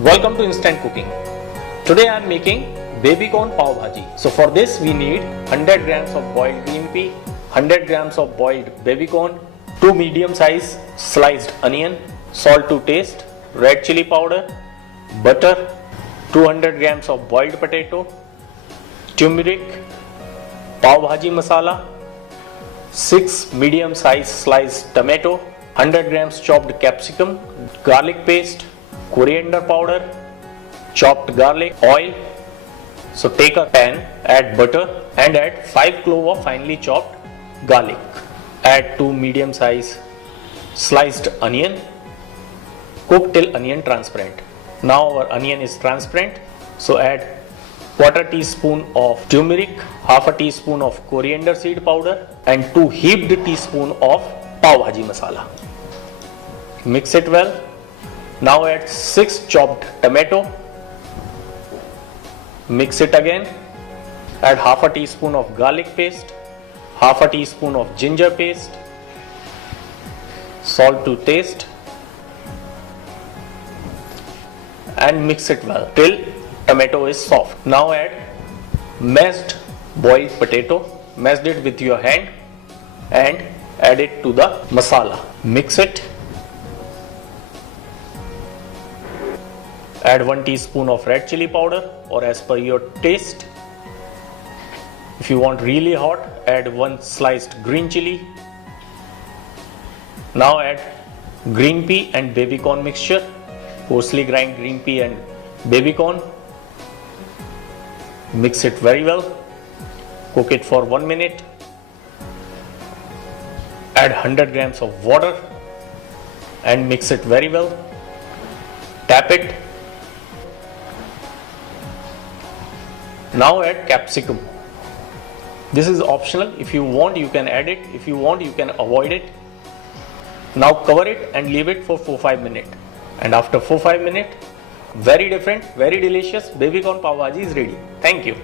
Welcome to Instant Cooking. Today I am making baby corn pav bhaji. So for this we need 100 grams of boiled green pea, 100 grams of boiled baby corn, 2 medium size sliced onion, salt to taste, red chili powder, butter, 200 grams of boiled potato, turmeric, pav bhaji masala, 6 medium size sliced tomato, 100 grams chopped capsicum, garlic paste, coriander powder, chopped garlic, oil. So take a pan, add butter and add 5 cloves of finely chopped garlic. Add 2 medium size sliced onion. Cook till onion transparent. Now our onion is transparent. So add quarter teaspoon of turmeric, half a teaspoon of coriander seed powder and 2 heaped teaspoon of pav bhaji masala. Mix it well. Now add 6 chopped tomato. Mix it again. Add half a teaspoon of garlic paste, half a teaspoon of ginger paste, salt to taste and mix it well till tomato is soft. Now add mashed boiled potato. Mash it with your hand and add it to the masala. Mix it. Add 1 teaspoon of red chili powder or as per your taste. If you want really hot, add 1 sliced green chili. Now add green pea and baby corn mixture. Coarsely grind green pea and baby corn. Mix it very well. Cook it for 1 minute. Add 100 grams of water and mix it very well. Tap it. Now add capsicum. This is optional. If you want, you can add it. If you want, you can avoid it. Now cover it and leave it for 4-5 minutes. And after 4-5 minutes, very different, very delicious baby corn pav bhaji is ready. Thank you.